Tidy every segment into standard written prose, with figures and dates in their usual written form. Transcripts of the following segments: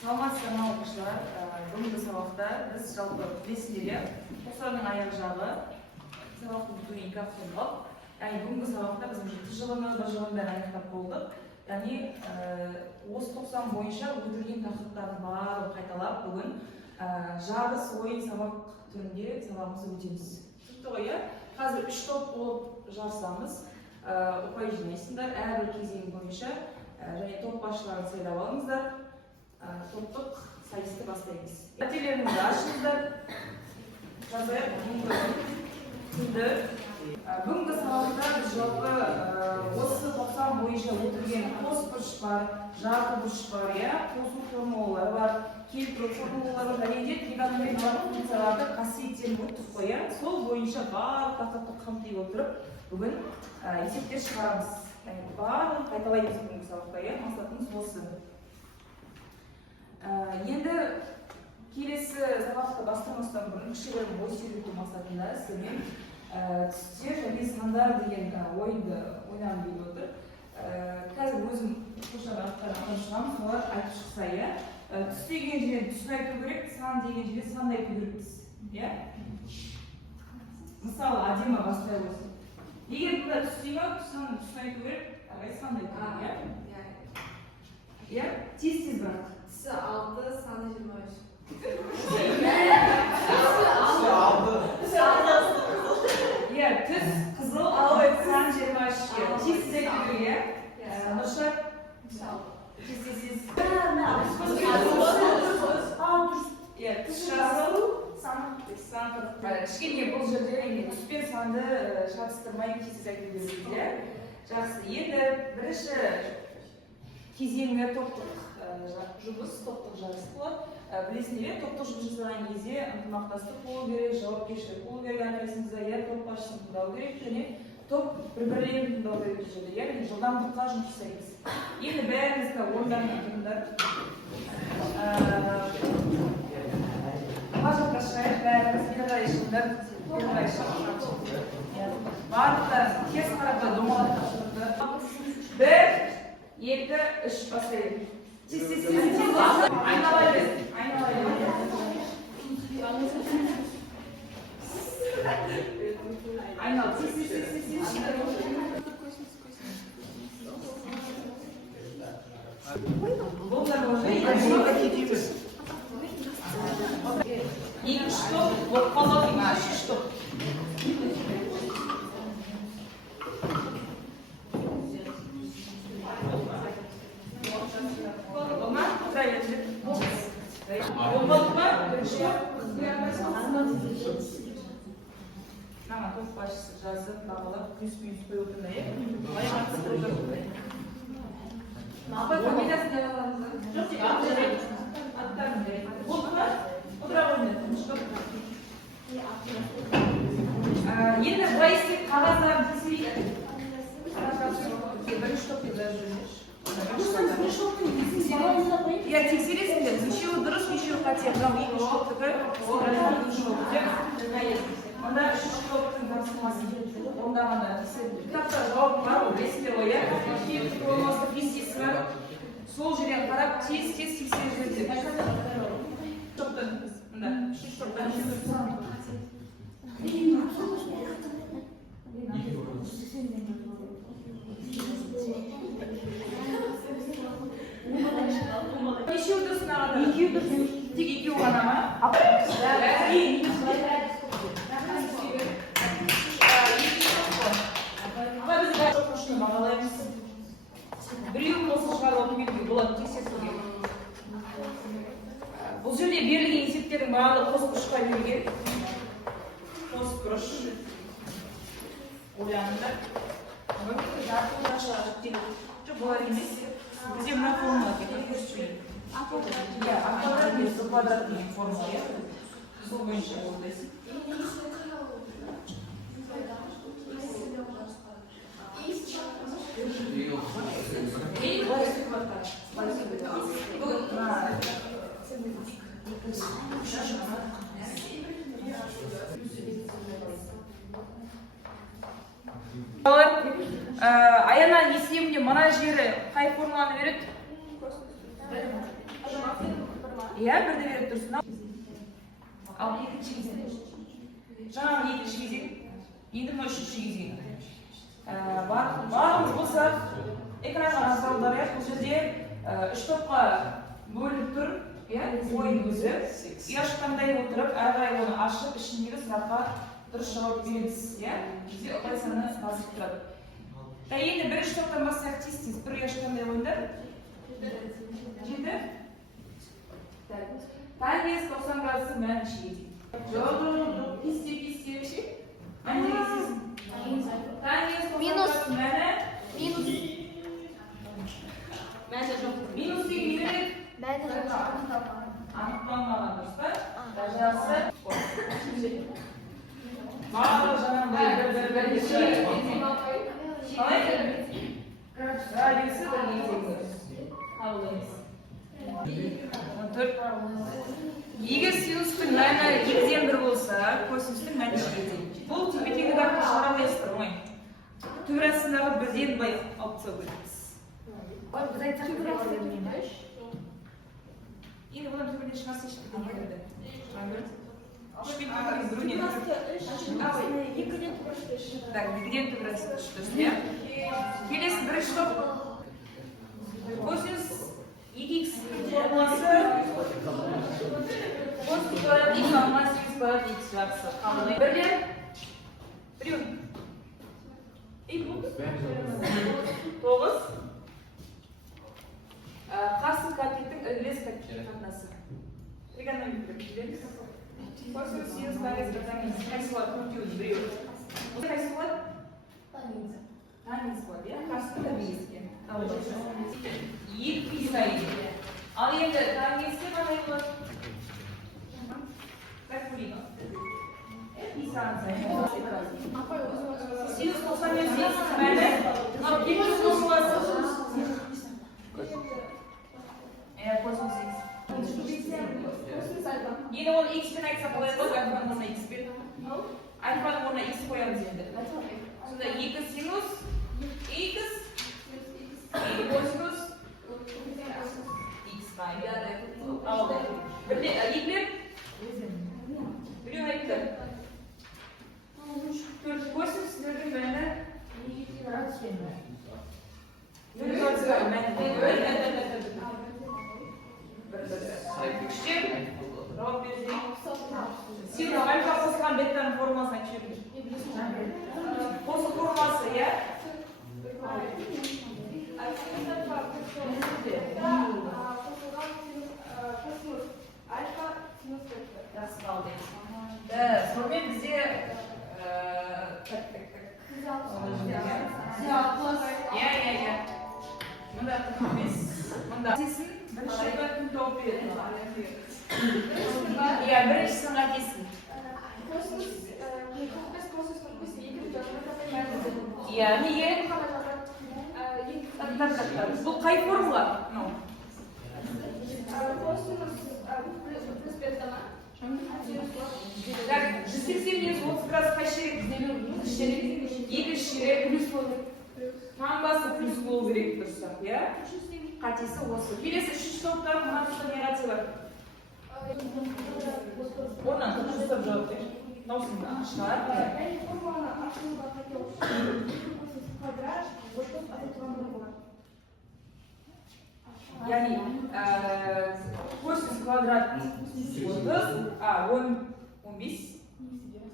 Саламатсыздар оқушылар. Бүгінгі сабақта біз жалпы білесіздер, тоқсанның аяқ жағы сабақтың бүтін 2 апталық. Яғни бүгінгі сабақта біз бір жылын бәрі аяқтап болдық. Яғни осы 90 бойынша өтілген тақырыптардың барлығын қайталап, бүгін жарыс ойын сабақ түрінде сабағымызды өтеміз. Түсінікті ғой, иә? Қазір 3 топ болып жарысамыз. Ұпай жинайсыңдар, әрбір кезең бойынша және топ басшыларын сайлап алыңыздар. Топтық сайысты бастаймыз. Ателеріңізді ашыңыздар. Жазайық бүгінгі сабақта біз жалпы осы 90 бойынша өтілген қос бұрыш бар, жарты бұрыш бар, қосу формулалары бар, келтіру формулалары бар, және де тригонометриялық функцияларды қасиеттерін өттік қой. Сол бойынша барлық тақырыпты қамти отырып, бүгін есептер шығарамыз. Барлығын қайталаймыз бүгінгі сабақта, мақсатымыз осы. Енді келесі сабақты бастамастан бұрын кішігірім ой сөйлету мақсатында сіздермен түстер және сандар деген ойынды ойнағым келіп отыр. Қазір өзім қошағы аттарын шығамын, солар айтып шықса, түс деген жерден түсін айту керек, сан деген жерден санды айту керекпіз. Мысалы, әдемі бастай болсын. Егер бұнда түс дейме, түсін айту керек, санды айту керек. Тез-тез бірақ. Түсі 6, саны 23. Түс қызыл, сан 23. Тез-тез айту керек, Нұршат? Тез-тез. Түс жасыл, сан 40. Кішкене бұл жерде түс пен санды шатыстырмай тез-тез айту керек. Жақсы, енді бірінші кезеңі топтық жұмыс, топтық жарыс болады. Білесіңдер, топтық жұмыс жасаған кезде ынтымақтастық болу керек, жауапкершілік болу керек, әрқайсымызда топ басшысын тыңдау керек, және топ бір-бірлерін тыңдау керек жерде, яғни жылдамдыққа жұмыс жасаймыз. Енді бәріңізді орындарына тұрыңдар. Бажаққа шығайық, бәріміз бері қарай шығыңдар, бері қарай шығыңдар. Барлықтар тез қарапқа домалаққа шығыңдар. 1, 2, 3 бастайық. Айналай бер. Айнал. Екі штоп, қалатын үш штоп. Топ басшысы жазып, бағалап, күз-күз қой отырмай. Апай, фамилиясын деп аламыз. Жоқ, аттарын берейін. Болды ма? Отыра қойыңдар. Енді былай істеп қағаздарын тексерейік. Бірінші топ деп жазып жүрмеш. Тексересіңдер. Нешеуі дұрыс, нешеуі қате. Бірақ екі топтікі онда үшінші топтың тапсырмасы онда ғана кітапта жауап бар, білесіңдер ғой, кейбір болмаса кестесі бар. Сол жерден қарап тез-тез тексеріп жүріңдер. Топтан мында үшінші топтан нешеуі дұрыс мынаған? Екеуі дұрыс. Тек екеуі ғана ма? Бағалаймыз. Біреуін осы шығарып өтуге болады, тексертуге. Бұл жерде берілген есептердің барлығы қос бұрышқа берілген. Қос бұрыш. Ойланыңдар. Жоқ, болар емес. Бізде мына формула кетіп көрсетпейді. Квадрат емес, квадрат деген формула. Сол бойынша қолдайсың. Аяна есебінде мына жері қай формуланы береді? иә, бірді беріп тұрсын. Ал екінші кезең. Жаңағы екінші кезең, енді мына үшінші кезең. Барлық болса, экранға назардар, бұл жерде үш топқа бөлініп тұр, ойын өзі. Ұяшқандай отырып, әрі қарай оны ашып, ішіндегі сұраққа дұрыс жауап береміз. Бізде ұпай саны басып тұрады. Енді бірінші топтан бастайық тез-тез. Бір ұяшқандай ойындар. 7. Таңес 90 градусы мән шейді. Жоқ, писте. Таңес 90 градусы мәні. Минус деген береді. Анықталмаған дұрыс па? Жақсы. Барлығы жаңағыдай бір-бір қалай? Радиусы бір қабылдаймыз. 14. Егер синустың мәні 2-ден 1 болса, косинустың мәні 2-ден. Бұл тепе-теңдік арқылы шығара аласыздар ғой. Түбірасындағы 1-ден бай алып тастау керекпіз. Енді бұдан төбеден шығарса ештеңе берді. Так, 2-ден түбірасы үшті. Келесі бірінші топ. Косинус 2х формуласы косинус квадрат х алма синус квадрат х жақсы. Бірлер. Біреу. 9. Қарсы катеттің ілгілес қатынасы. Тригонометрия білеміз. Косинус синус квадрат қайсы болады? Төртеуін біреу. Бұл қайсы болады? Таңыз болады, қарсы тәрбиеске. Екі писайды. Ал енді таңызке қандай болады? Как көрейін? Писаған сайын. Синус 90 мен синус мәні. Ал кеміз қосыласы. Косинус х. Енді оны х пен айтса қалай болады? Альфаның орнына х пен. Альфаның орнына х қоямыз енді. Сонда 2 синус х косинус х қайда. Бірде екілер. Біреу айтты. 4 косинус нөлдің мәні. 0 градусқа мәні. Үштен жауап берсек. Синус альфа қосылған беттаның формуласын айтып жіберіңіз. Қосыл формуласы, иә? Жақсы қалды. Сонымен бізде иә. Мұнда емес. Мұнда сесін бірінші күн тауып береді. Иә, біріншісін қайтесін. Иә, неге? Бұл қай формула? Так, 180 мен 30 градус қай шерек? Екі шерек плюс болды. Таңбасы плюс болу керек тұрсақ, иә? Қатесі осы. Келесі үшінші топтар мына тұста не қатысы бар? Онан тұтыстап жауап бер. Наусында шығар. Яғни косинус квадрат 30, 15.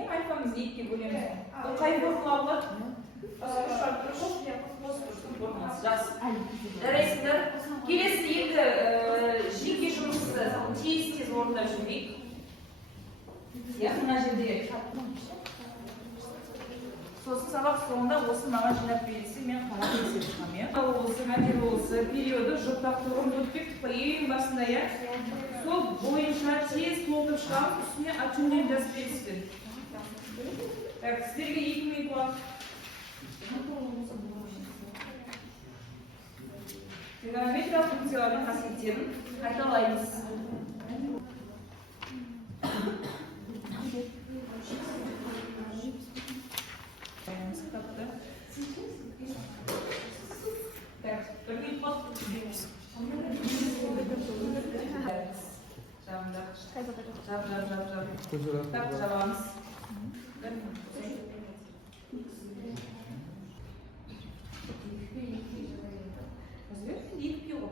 Альфамызды 2-ге бөлеміз. Бұл қай формула болады? Жақсы. Жарайсыңдар. Келесі енді жеке жұмысты тез орындап жүрейік. Мына жерде сосын сабақ соңында осы маған жинап берілсе, мен қарап есеп шығамын. Осы мәтел болысы периоды жұптақты орындап ең басында, сол бойынша тез толтырып шығамыз, үстіне отчетын жазып бересіздер. Так, сіздерге 2 минут уақыт. Тригонометриялық функциялардың қасиеттерін қайталаймыз. Jab. Tak, jabamiz. İlk yok,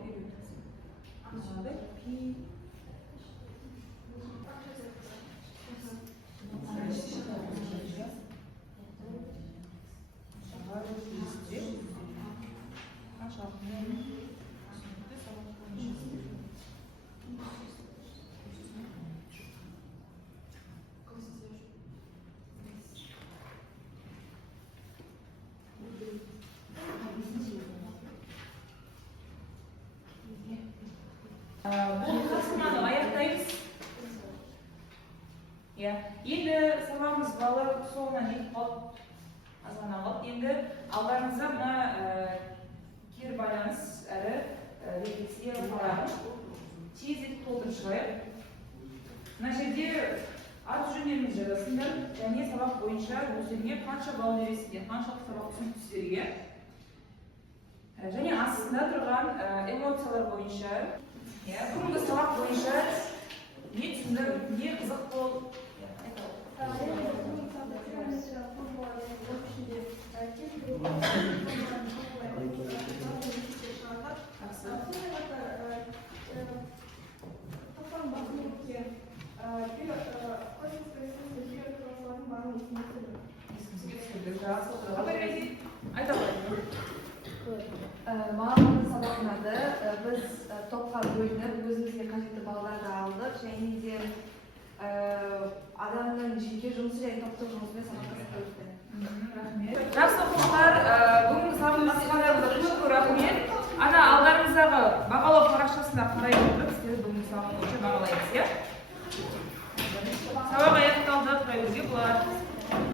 Bu kısmını ayaktayız. Ya, endi sabahımız balı soğuna yetip қалып азан алып, енді алдарыңызда мына кері байланыс әрі репетиция парағы тез етіп толтырып шығайық. Мына жерде аты жөніңіз жазасыңдар және сабақ бойынша өздеріңе қанша балл бересіңдер, қаншалықты сабақ түсініксіздерге. Және астында тұрған эмоциялар бойынша, бүгінгі сабақ бойынша не түсіндір, не қызық болды? Mağazaның сабақ ұнады. Біз топқа бөлініп, өзімізге қажетті балаларды алдық. Және де адамның жеке жұмысы және топтық жұмысымен сабаққа өтті. Жақсы оқушылар, бүгінгі сабағымыз қадағанда көп рахмет. Ана алдарыңыздағы бағалау парақшасында қарай отырып, сіздер бүгінгі сабақ бойынша бағалаймыз, иә? Сабақ аяқталды, құдай өзге болады.